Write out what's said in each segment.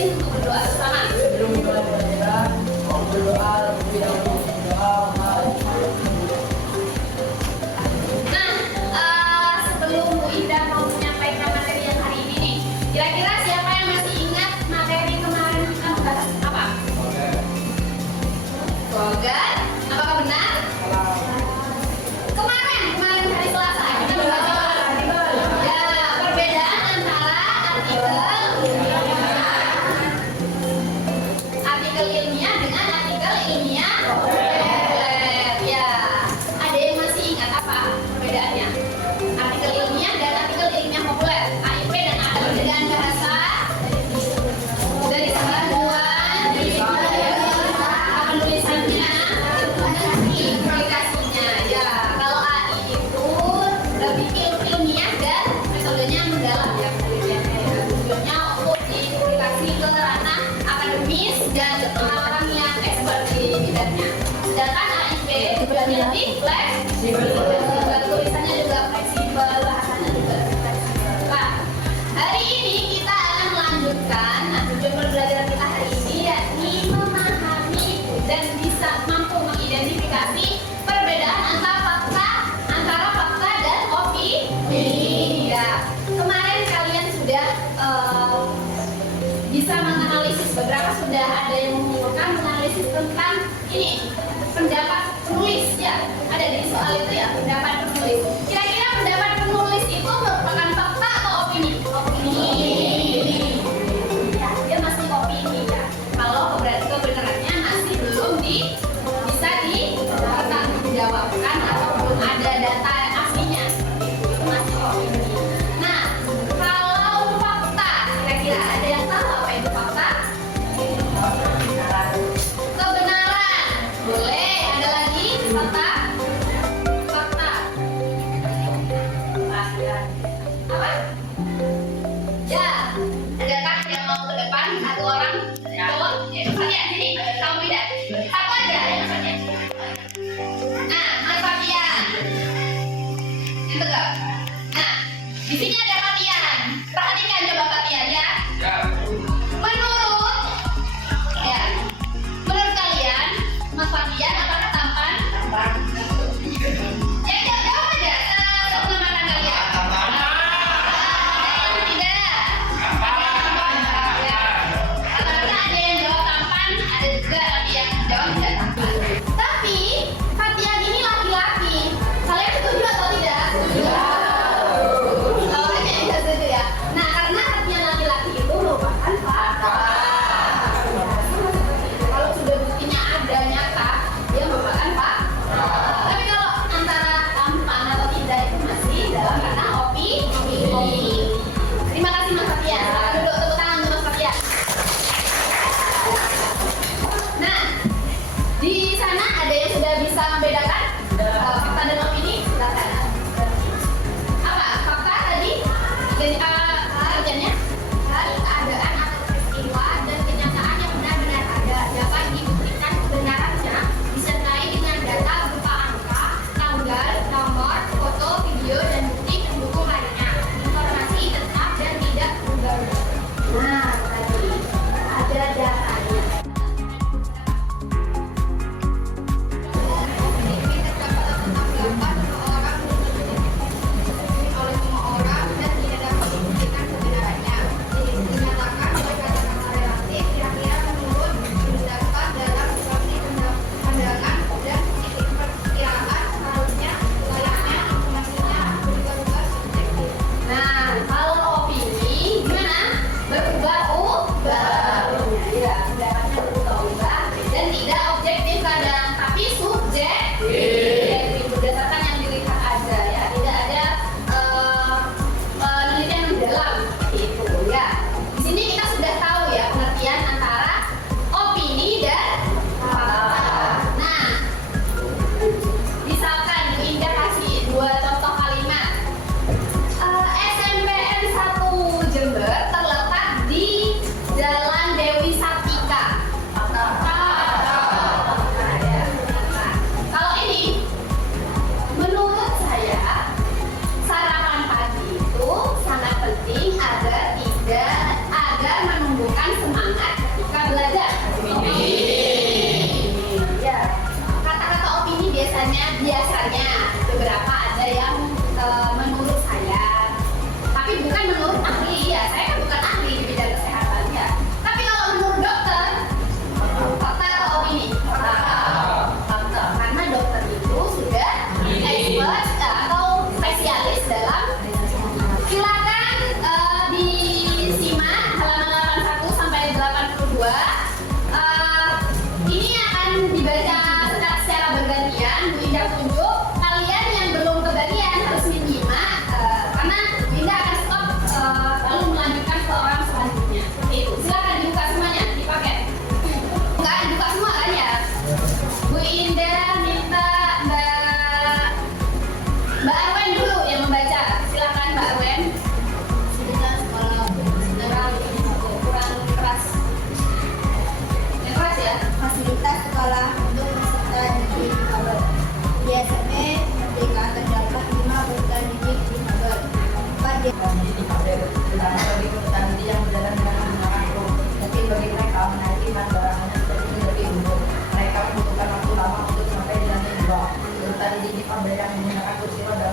izin untuk berdoa bersama. Sebelum mulai pelajaran, mau berdoa terlebih dahulu. Nah, sebelum Bu Indah mau menyampaikan materi yang hari ini nih, kira-kira siapa yang masih ingat materi kemarin kita bahas apa? Slogan. Apakah benar? Kemarin hari Selasa kita membahas ya, perbedaan antara artikel ilmiah dengan artikel ilmiah populer. Ya, ada yang masih ingat apa perbedaannya? Artikel ilmiah dan artikel ilmiah populer, AIP dan AIP. Perbedaan bahasa dari kemampuan, penulisannya, aplikasinya. Ya, kalau AI itu lebih ilmiah dan metodenya mendalam ya penelitiannya. Tujuannya untuk dipublikasi ke ranah akademis dan orang-orang yang expert di bidangnya. Sedangkan AIP tujuannya lebih fleksibel, tulisannya juga fleksibel, bahasanya juga fleksibel. Nah, hari ini kita akan melanjutkan tujuan pembelajaran kita hari ini, yakni memahami dan bisa mampu mengidentifikasi perbedaan antara fakta dan opini. Ya, kemarin kalian sudah bisa menganalisis, beberapa sudah ada yang mengumpulkan menganalisis tentang ini pendapat penulis ya, ada di soal itu ya, pendapat penulis. Kira-kira pendapat penulis itu merupakan fakta atau opini? Ya, dia masih opini ya. Kalau berarti kebenarannya masih belum bisa dipertanggungjawabkan atau belum ada data aslinya. Itu masih opini. Nah, kalau fakta, kira-kira ada yang tahu apa itu fakta? Kebenaran. Boleh, ada lagi fakta? Fakta. Apa? Ya, adakah yang mau ke depan? Satu orang? Jawab. Ya, Fatia. Jadi, kamu tidak. Satu aja yang Fatia. Nah, Mas Fatian. Yang tegak. Nah, di sini ada Fatian. Perhatikan coba Fatian ya. Menurut kalian, Mas Fatian apakah tampan? Ya, jawab aja. Sepengamatan kalian. Yang tidak. Rata-rata ada yang jawab tampan, ada juga tapi yang jawab tidak tampan. Tapi Fatian ini laki-laki. Kalian setuju atau tidak? Setuju. Kalau aja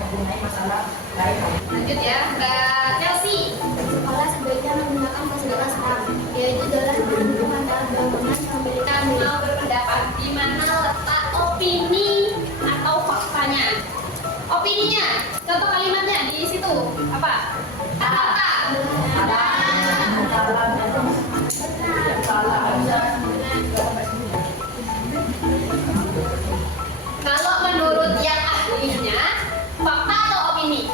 mempunyai masalah lain. Lanjut ya, Mbak Chelsea. Sekolah sebaiknya menggunakan fasilitas A, yaitu dalam pendukung antara bangunan yang memberikan Mau berpendapat di mana letak opini atau faktanya? Opininya, contoh kalimatnya di situ apa? Kata. Kalau menurut yang ahlinya, fakta atau opini?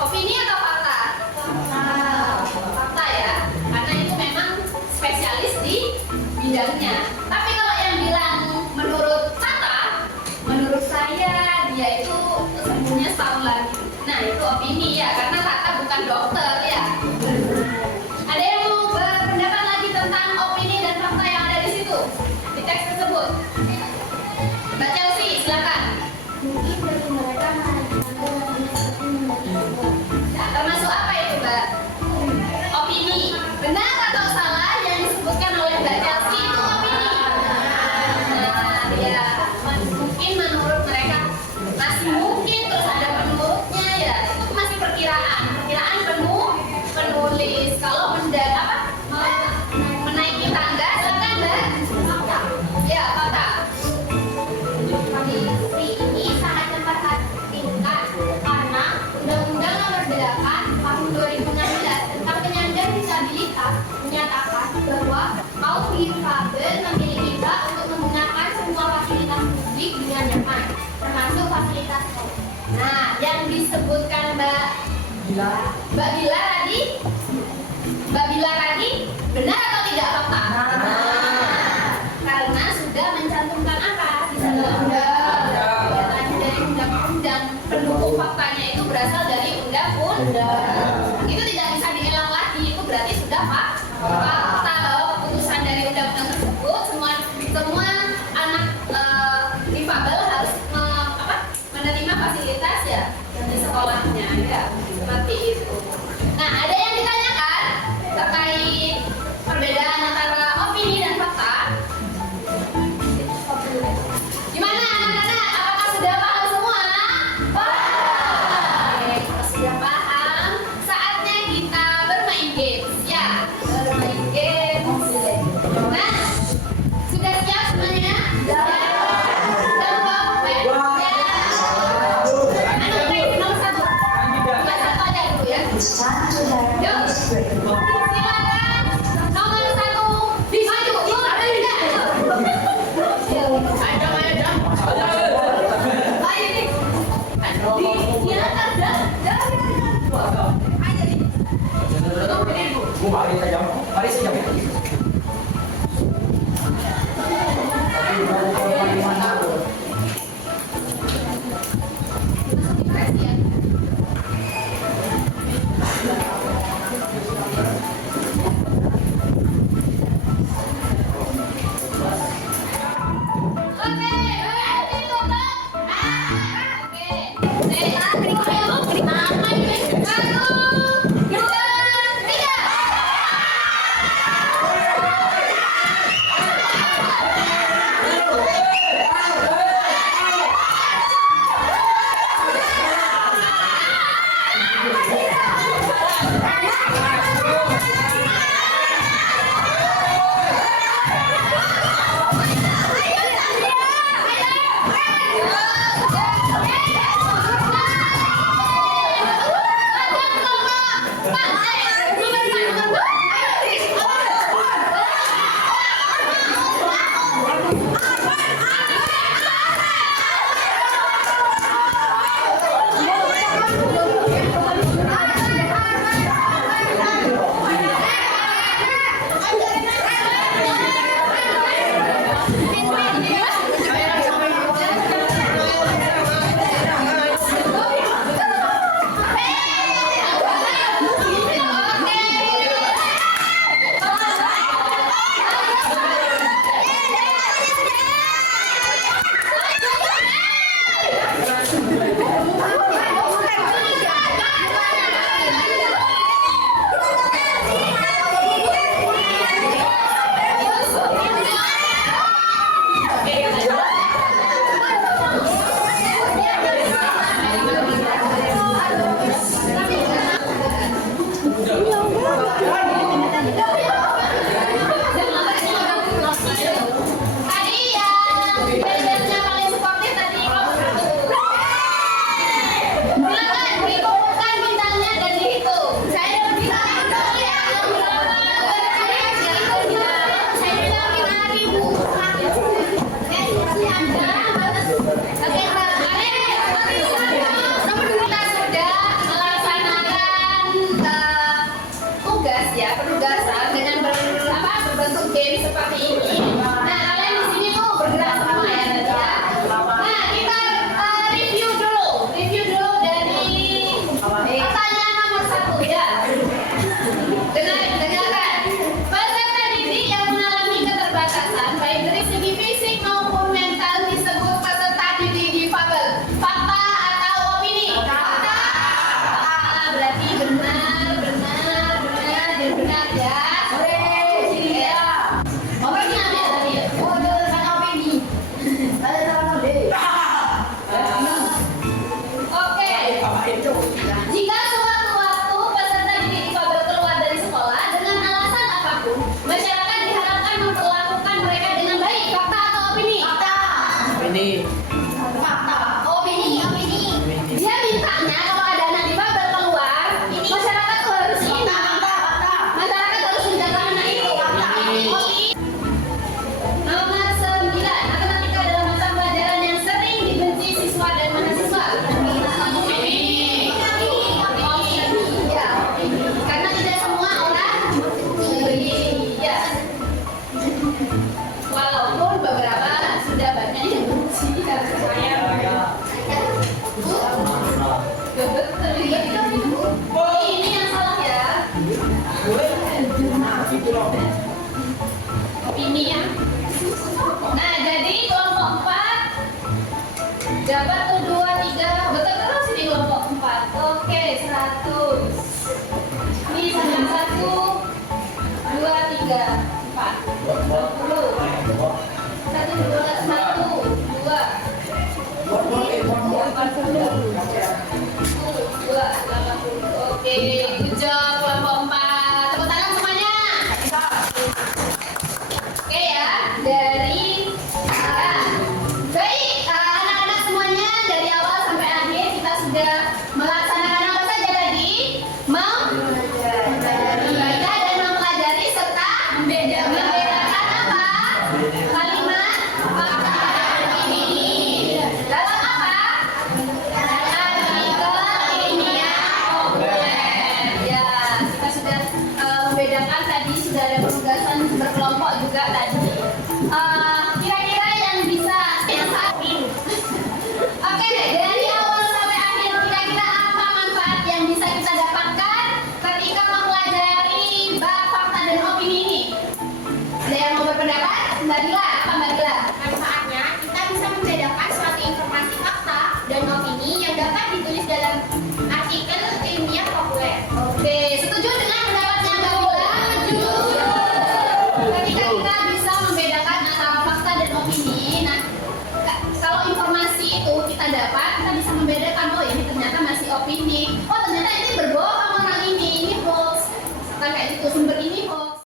Opini atau fakta? Fakta ya, karena itu memang spesialis di bidangnya. Tapi kalau yang bilang menurut kata, menurut saya dia itu sembuhnya setahun lagi. Nah itu opini ya, karena kata bukan dokter ya. Ada yang mau berpendapat lagi tentang opini dan fakta yang ada di situ di teks tersebut? Mbak Chelsea, silakan. mungkin bagi mereka menanyakan seperti mengenai Nah, termasuk apa itu, Mbak? Opini. Benar atau salah yang disebutkan oleh Mbak Chelsea itu opini? Nah, ya. Mungkin menurut mereka masih mungkin, terus ada menurutnya ya. Itu masih perkiraan. Perkiraan penulis. Kalau menaiki tangga, silakan, Mbak. Ya, fakta. Kondisi ini sangat memperhatikan karena Undang-Undang Nomor 8 Tahun 2016 tentang penyandang disabilitas menyatakan bahwa kaum difabel memiliki hak untuk menggunakan semua fasilitas publik dengan nyaman, termasuk fasilitas sekolah. Nah, yang disebutkan Mbak Bila tadi, benar atau tidak fakta? Karena sudah mencantumkan apa di dalam undang. Ya, tadi dari undang-undang, pendukung faktanya itu berasal dari undang-undang. Itu tidak bisa diulang lagi, itu berarti sudah fakta bahwa keputusan dari undang-undang tersebut semua anak difabel harus menerima fasilitas ya di sekolahnya ya, seperti itu. Nah, ada yang ditanyakan terkait perbedaan antara opini dan fakta. Gimana anak-anak? Apakah sudah paham semua? Oke, kalau sudah paham, saatnya kita bermain games ya. Bermain games. Nah, sudah siap semuanya? Ya. Sudah bawa pulpen? Ya. Nomor satu. Nomor satu aja dulu ya. Yuk, silakan. Nomor satu, maju. Yuk, ada tidak? Ayo nih. Di atas dah. Ayo nih. Tutup berdiri, Bu. Mari saja. Press ya. Oke, ditutup. Oke. Ayo, satu, dua, tiga. Nah, gitu dong. Opini ya. Nah, jadi kelompok 4 dapat tuh 2, 3. Betul terus ini kelompok 4. Oke, 100. Ini sama 1, 2, 3, 4. 20. 1, 2, 80. Oke, good job kelompok 4. Tepuk tangan semuanya. Oke ya, dari baik anak-anak semuanya dari awal sampai akhir kita sudah melaksanakan apa saja tadi? Membaca dan mempelajari serta membedakan apa? Kalimat fakta ini dalam apa? Artikel ilmiah populer. Ya, kita sudah membedakan tadi, sudah ada penugasan berkelompok juga tadi. Kira-kira yang bisa yang satu. Oke, dari awal sampai akhir kira-kira apa manfaat yang bisa kita dapatkan ketika mempelajari bab fakta dan opini ini? Ada yang mau berpendapat? Mbak Dila, apa Mbak Dila? Manfaatnya, kita bisa membedakan suatu informasi fakta dan opini yang dapat ditulis dalam artikel ilmiah populer. Oke, setuju dengan pendapatnya Mbak Dila? Setuju. Ketika kita bisa membedakan antara fakta dan opini, nah kalau informasi itu kita dapat, kita bisa membedakan, oh ini ternyata masih opini, oh ternyata ini berbohong orang ini hoax, kan kayak gitu, sumber ini hoax.